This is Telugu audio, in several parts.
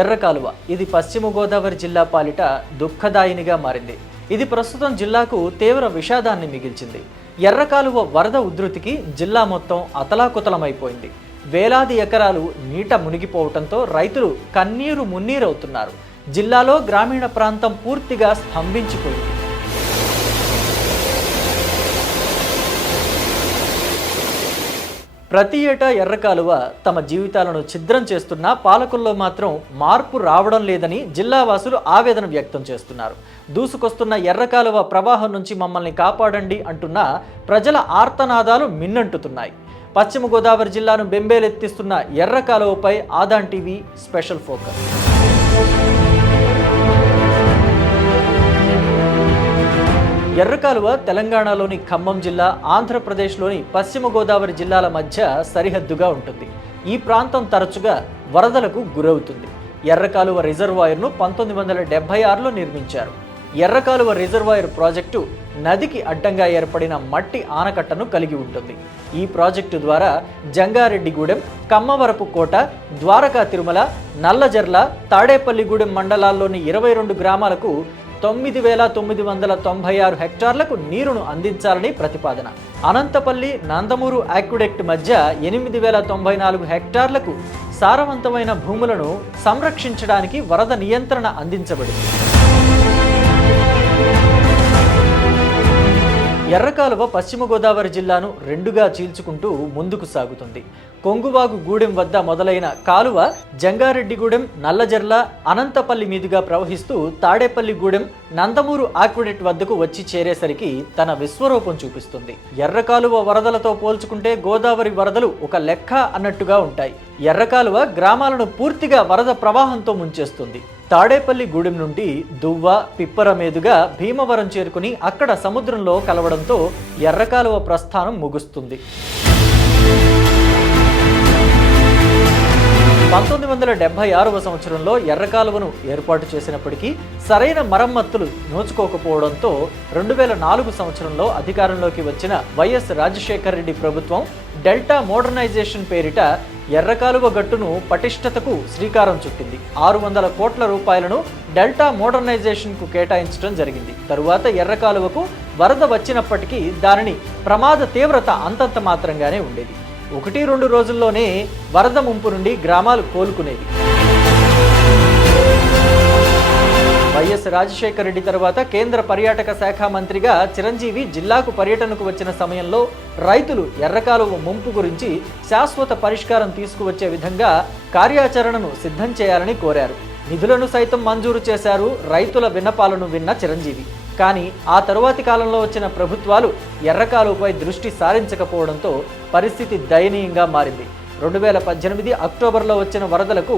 ఎర్ర కాలువ ఇది పశ్చిమ గోదావరి జిల్లా పాలిట దుఃఖదాయినిగా మారింది. ఇది ప్రస్తుతం జిల్లాకు తీవ్ర విషాదాన్ని మిగిల్చింది. ఎర్ర కాలువ వరద ఉధృతికి జిల్లా మొత్తం అతలాకుతలమైపోయింది. వేలాది ఎకరాలు నీట మునిగిపోవడంతో రైతులు కన్నీరు మున్నీరవుతున్నారు. జిల్లాలో గ్రామీణ ప్రాంతం పూర్తిగా స్తంభించిపోయింది. ప్రతి ఏటా ఎర్ర కాలువ తమ జీవితాలను ఛిద్రం చేస్తున్నా పాలకుల్లో మాత్రం మార్పు రావడం లేదని జిల్లావాసులు ఆవేదన వ్యక్తం చేస్తున్నారు. దూసుకొస్తున్న ఎర్ర కాలువ ప్రవాహం నుంచి మమ్మల్ని కాపాడండి అంటున్న ప్రజల ఆర్తనాదాలు మిన్నంటుతున్నాయి. పశ్చిమ గోదావరి జిల్లాను బెంబేలెత్తిస్తున్న ఎర్ర కాలువపై ఆదాన్ టీవీ స్పెషల్ ఫోకస్. ఎర్ర కాలువ తెలంగాణలోని ఖమ్మం జిల్లా, ఆంధ్రప్రదేశ్లోని పశ్చిమ గోదావరి జిల్లాల మధ్య సరిహద్దుగా ఉంటుంది. ఈ ప్రాంతం తరచుగా వరదలకు గురవుతుంది. ఎర్ర కాలువ రిజర్వాయర్ను 1976లో నిర్మించారు. ఎర్ర కాలువ రిజర్వాయర్ ప్రాజెక్టు నదికి అడ్డంగా ఏర్పడిన మట్టి ఆనకట్టను కలిగి ఉంటుంది. ఈ ప్రాజెక్టు ద్వారా జంగారెడ్డిగూడెం, కమ్మవరపు కోట, ద్వారకా తిరుమల, నల్లజర్ల, తాడేపల్లిగూడెం మండలాల్లోని 22 గ్రామాలకు 9,996 హెక్టార్లకు నీరును అందించాలని ప్రతిపాదన. అనంతపల్లి, నందమూరు ఆక్విడెక్ట్ మధ్య 8,094 హెక్టార్లకు సారవంతమైన భూములను సంరక్షించడానికి వరద నియంత్రణ అందించబడింది. ఎర్రకాలువ పశ్చిమ గోదావరి జిల్లాను రెండుగా చీల్చుకుంటూ ముందుకు సాగుతుంది. కొంగువాగు గూడెం వద్ద మొదలైన కాలువ జంగారెడ్డిగూడెం, నల్లజర్ల, అనంతపల్లి మీదుగా ప్రవహిస్తూ తాడేపల్లిగూడెం, నందమూరు ఆక్విడెక్ట్ వద్దకు వచ్చి చేరేసరికి తన విశ్వరూపం చూపిస్తుంది. ఎర్రకాలువ వరదలతో పోల్చుకుంటే గోదావరి వరదలు ఒక లెక్క అన్నట్టుగా ఉంటాయి. ఎర్రకాలువ గ్రామాలను పూర్తిగా వరద ప్రవాహంతో ముంచేస్తుంది. తాడేపల్లిగూడెం నుండి దువ్వ, పిప్పర మీదుగా భీమవరం చేరుకుని అక్కడ సముద్రంలో కలవడంతో ఎర్రకాలువ ప్రస్థానం ముగుస్తుంది. 1976వ సంవత్సరంలో ఎర్రకాలువను ఏర్పాటు చేసినప్పటికీ సరైన మరమ్మతులు నోచుకోకపోవడంతో 2004 సంవత్సరంలో అధికారంలోకి వచ్చిన వైఎస్ రాజశేఖర రెడ్డి ప్రభుత్వం డెల్టా మోడర్నైజేషన్ పేరిట ఎర్రకాలువ గట్టును పటిష్టతకు శ్రీకారం చుట్టింది. 600 కోట్ల రూపాయలను డెల్టా మోడర్నైజేషన్కు కేటాయించడం జరిగింది. తరువాత ఎర్రకాలువకు వరద వచ్చినప్పటికీ దానిని ప్రమాద తీవ్రత అంతంత మాత్రంగానే ఉండేది. 1-2 రోజుల్లోనే వరద ముంపు నుండి గ్రామాలు కోలుకునేవి. వైఎస్ రాజశేఖర రెడ్డి తర్వాత కేంద్ర పర్యాటక శాఖ మంత్రిగా చిరంజీవి జిల్లాకు పర్యటనకు వచ్చిన సమయంలో రైతులు ఎర్రకాలువ ముంపు గురించి శాశ్వత పరిష్కారం తీసుకువచ్చే విధంగా కార్యాచరణను సిద్ధం చేయాలని కోరారు. నిధులను సైతం మంజూరు చేశారు. రైతుల విన్నపాలను విన్న చిరంజీవి. కానీ ఆ తరువాతి కాలంలో వచ్చిన ప్రభుత్వాలు ఎర్రకాలువపై దృష్టి సారించకపోవడంతో పరిస్థితి దయనీయంగా మారింది. 2018 అక్టోబర్లో వచ్చిన వరదలకు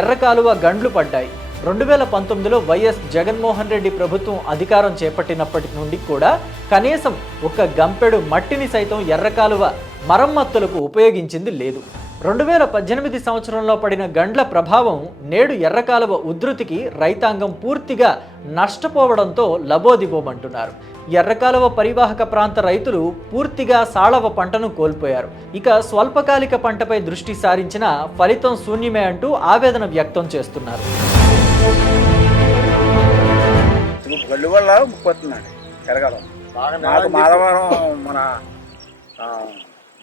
ఎర్రకాలువ గండ్లు పడ్డాయి. 2019లో వైఎస్ జగన్మోహన్ రెడ్డి ప్రభుత్వం అధికారం చేపట్టినప్పటి నుండి కూడా కనీసం ఒక గంపెడు మట్టిని సైతం ఎర్రకాలువ మరమ్మతులకు ఉపయోగించింది లేదు. 2018 సంవత్సరంలో పడిన గండ్ల ప్రభావం నేడు ఎర్రకాలువ ఉధృతికి రైతాంగం పూర్తిగా నష్టపోవడంతో లబోదిబోమంటున్నారు. ఎర్రకాలువ పరివాహక ప్రాంత రైతులు పూర్తిగా సాళవ పంటను కోల్పోయారు. ఇక స్వల్పకాలిక పంటపై దృష్టి సారించిన ఫలితం శూన్యమే అంటూ ఆవేదన వ్యక్తం చేస్తున్నారు. గల్లు వల్ల ముప్పొస్తుందండి ఎరగాలం. నాకు మాధవరం మన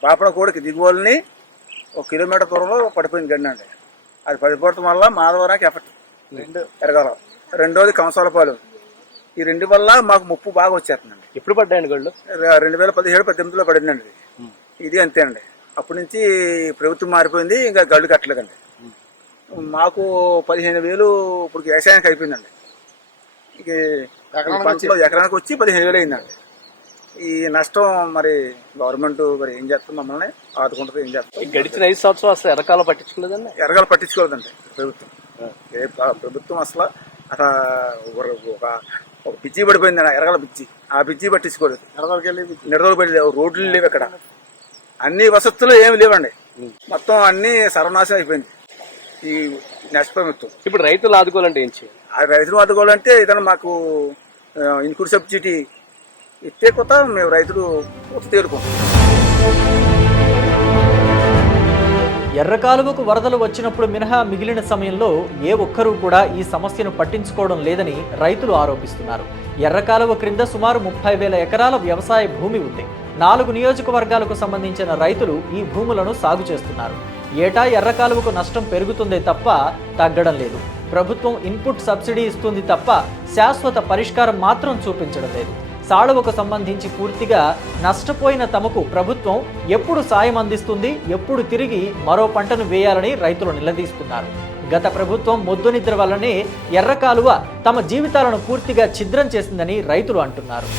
బాపడ కోడికి దిగువల్ని 1 కిలోమీటర్ దూరంలో పడిపోయింది గండి అండి. అది పడిపోవటం వల్ల మాధవరానికి ఎఫెక్ట్ ఎరగాలం. రెండోది కంసాలపాలెం. ఈ రెండు వల్ల మాకు ముప్పు బాగా వచ్చేస్తుందండి. ఎప్పుడు పడ్డాయండి గళ్ళు? 2017-18లో పడిందండి. ఇది అంతేనండి. అప్పటి నుంచి ప్రభుత్వం మారిపోయింది. ఇంకా గళ్ళు కట్టలేదండి. మాకు 15,000 ఇప్పుడు వ్యవసాయానికి అయిపోయిందండి. ఇక పంచులో ఎకరానికి వచ్చి 15,000 అయిందండి. ఈ నష్టం మరి గవర్నమెంట్ మరి ఏం చేస్తాం, మమ్మల్ని ఆదుకుంటుంది, ఏం చేస్తాం. గడిచిన 5 సంవత్సరాలు అసలు ఎర్రకాలువ పట్టించుకోలేదండి. ఎర్రకాలు పట్టించుకోలేదండి ప్రభుత్వం. ప్రభుత్వం అసలు ఒక పిచ్చి పడిపోయిందండి, ఎర్రగల పిచ్చి. ఆ పిచ్చి పట్టించుకోలేదు. నిడదలు పడి రోడ్లు లేవు, ఇక్కడ అన్ని వసతులు ఏమి లేవండి. మొత్తం అన్ని సర్వనాశనం అయిపోయింది ఈ నెక్స్ట్ ప్రభుత్వం. ఇప్పుడు రైతులు ఆదుకోవాలంటే ఏం చేయాలి? రైతులు ఆదుకోవాలంటే ఏదైనా మాకు ఇన్పుట్ సబ్సిడీ ఇస్తే కొత్త మేము రైతులు తేలుకుంటాం. ఎర్రకాలువకు వరదలు వచ్చినప్పుడు మినహా మిగిలిన సమయంలో ఏ ఒక్కరూ కూడా ఈ సమస్యను పట్టించుకోవడం లేదని రైతులు ఆరోపిస్తున్నారు. ఎర్రకాలువ క్రింద సుమారు 30,000 ఎకరాల వ్యవసాయ భూమి ఉంది. 4 నియోజకవర్గాలకు సంబంధించిన రైతులు ఈ భూములను సాగు చేస్తున్నారు. ఏటా ఎర్రకాలువకు నష్టం పెరుగుతుందే తప్ప తగ్గడం లేదు. ప్రభుత్వం ఇన్పుట్ సబ్సిడీ ఇస్తుంది తప్ప శాశ్వత పరిష్కారం మాత్రం చూపించడం లేదు. సాళవకు సంబంధించి పూర్తిగా నష్టపోయిన తమకు ప్రభుత్వం ఎప్పుడు సాయం అందిస్తుంది, ఎప్పుడు తిరిగి మరో పంటను వేయాలని రైతులు నిలదీస్తున్నారు. గత ప్రభుత్వం మొద్దు నిద్ర వల్లనే ఎర్రకాలువ తమ జీవితాలను పూర్తిగా ఛిద్రం చేసిందని రైతులు అంటున్నారు.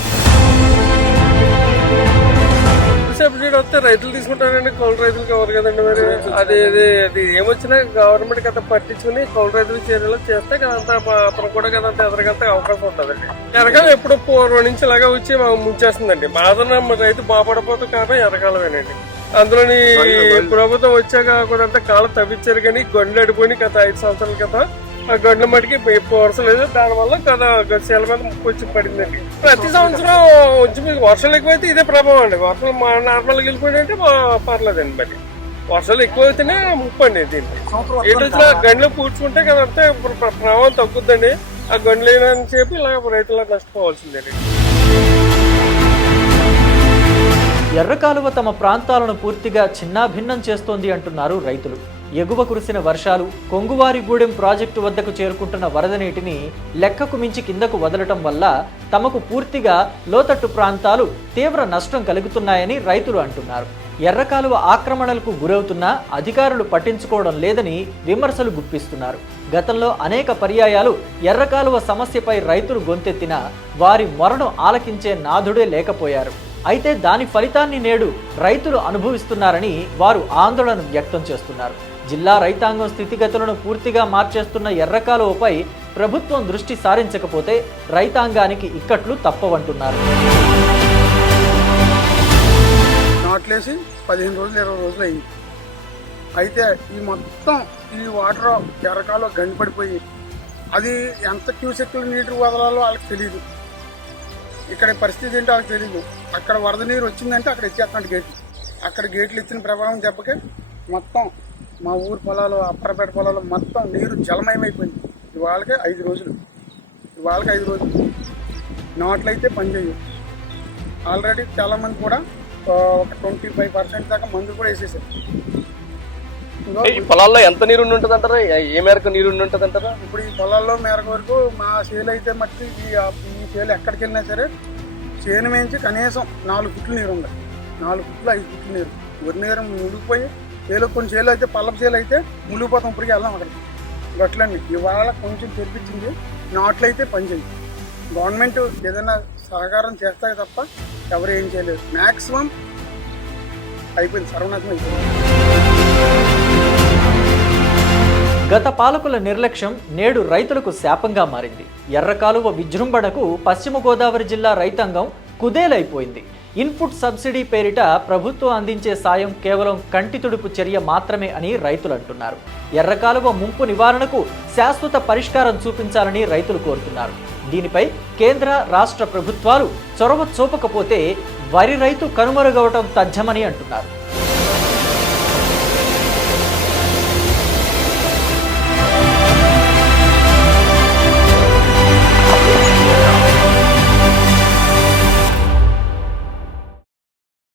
సబ్సిడీ వస్తే రైతులు తీసుకుంటారండి, కౌలు రైతులకు ఎవరు కదండి. మరి అది ఏమొచ్చినా గవర్నమెంట్ కదా పట్టించుకుని కౌలు రైతులు చర్యలు చేస్తే కదంతా అతను కూడా కదంతా ఎదరగంత అవకాశం ఉంటుందండి. ఎరకాలం ఎప్పుడు పూర్వం నుంచి ఇలాగా వచ్చి ముంచేస్తుందండి. బాధన రైతు బాగుపడపోతే కారణం ఎరకాలమేనండి. అందులోని ప్రభుత్వం వచ్చాక కూడా అంతా కాలం తవ్వించారు కానీ గొండ్లు అడిపోయి గత 5 సంవత్సరాల కదా ఆ గొడ్ల మట్టికి వర్షం లేదు. దానివల్ల కదా గడిచేల మీద ముప్పు వచ్చి పడిందండి. ప్రతి సంవత్సరం వచ్చి మీకు వర్షాలు ఎక్కువైతే ఇదే ప్రభావం అండి. వర్షాలు నార్మల్గా వెళ్ళిపోయిందంటే పర్లేదండి. మరి వర్షాలు ఎక్కువైతేనే ముప్పు అండి. దీన్ని ఎటు వచ్చినా గండ్లు పూడ్చుకుంటే కదంతా ప్రభావం తగ్గుద్దండి. ఆ గండ్లు అయిన చెప్పి ఇలా రైతులు నష్టపోవాల్సిందండి. ఎర్రకాలువ తమ ప్రాంతాలను పూర్తిగా చిన్నాభిన్నం చేస్తోంది అంటున్నారు రైతులు. ఎగువ కురిసిన వర్షాలు, కొంగువారిగూడెం ప్రాజెక్టు వద్దకు చేరుకుంటున్న వరద నీటిని లెక్కకు మించి కిందకు వదలటం వల్ల తమకు పూర్తిగా లోతట్టు ప్రాంతాలు తీవ్ర నష్టం కలుగుతున్నాయని రైతులు అంటున్నారు. ఎర్రకాలువ ఆక్రమణలకు గురవుతున్నా అధికారులు పట్టించుకోవడం లేదని విమర్శలు గుప్పిస్తున్నారు. గతంలో అనేక పర్యాయాలు ఎర్రకాలువ సమస్యపై రైతులు గొంతెత్తినా వారి మొరను ఆలకించే నాథుడే లేకపోయారు. అయితే దాని ఫలితాన్ని నేడు రైతులు అనుభవిస్తున్నారని వారు ఆందోళన వ్యక్తం చేస్తున్నారు. జిల్లా రైతాంగం స్థితిగతులను పూర్తిగా మార్చేస్తున్న ఎర్రకాలువపై ప్రభుత్వం దృష్టి సారించకపోతే రైతాంగానికి ఇక్కట్లు తప్పవంటున్నారు. నాట్లేసి 15 రోజులు 20 రోజులు అయింది. అయితే ఈ మొత్తం ఈ వాటర్ ఎర్రకాలువ గండిపడిపోయి అది ఎంత క్యూసెక్లు నీటి వదలాలో వాళ్ళకి తెలియదు. ఇక్కడ పరిస్థితి ఏంటో వాళ్ళకి తెలియదు. అక్కడ వరద నీరు వచ్చిందంటే అక్కడ ఇచ్చేస్తాడు గేట్లు. అక్కడ గేట్లు ఇచ్చిన ప్రభావం చెప్పకే మొత్తం మా ఊరు పొలాలు, అప్పరపేట పొలాలు మొత్తం నీరు జలమయమైపోయింది. ఇవాళకే 5 రోజులు. నాట్లయితే పనిచేయవు. ఆల్రెడీ చాలామంది కూడా ఒక 25% దాకా మందు కూడా వేసేసారు. పొలాల్లో ఎంత నీరు ఉంటుంది అంటారా? ఏ మేరకు నీరు ఉంటుంది అంటారా? ఇప్పుడు ఈ పొలాల్లో మేరకు వరకు మా చేలు అయితే మట్టి ఈ చేలు ఎక్కడికి వెళ్ళినా సరే చేను మేంచి కనీసం 4 ఫుట్లు నీరు ఉంది. 4 ఫుట్లు 5 ఫుట్లు నీరు. వరి నీరు మునిగిపోయి చేలు కొన్ని చేలు అయితే పల్లపు చేలు అయితే మునిగిపోతాం. ఇప్పటికీ వెళ్ళాం అక్కడికి. గట్లండి ఇవాళ కొంచెం తెరిపించింది. నాట్లయితే పనిచేయి. గవర్నమెంట్ ఏదైనా సహకారం చేస్తాయి తప్ప ఎవరు ఏం చేయలేదు. మ్యాక్సిమం అయిపోయింది, సర్వనాశనం అయిపోయింది. గత పాలకుల నిర్లక్ష్యం నేడు రైతులకు శాపంగా మారింది. ఎర్రకాలువ విజృంభణకు పశ్చిమ గోదావరి జిల్లా రైతాంగం కుదేలైపోయింది. ఇన్పుట్ సబ్సిడీ పేరిట ప్రభుత్వం అందించే సాయం కేవలం కంటితుడుపు చర్య మాత్రమే అని రైతులు అంటున్నారు. ఎర్రకాలువ ముంపు నివారణకు శాశ్వత పరిష్కారం చూపించాలని రైతులు కోరుతున్నారు. దీనిపై కేంద్ర రాష్ట్ర ప్రభుత్వాలు చొరవ చూపకపోతే వరి రైతు కనుమరుగవటం తథ్యమని అంటున్నారు.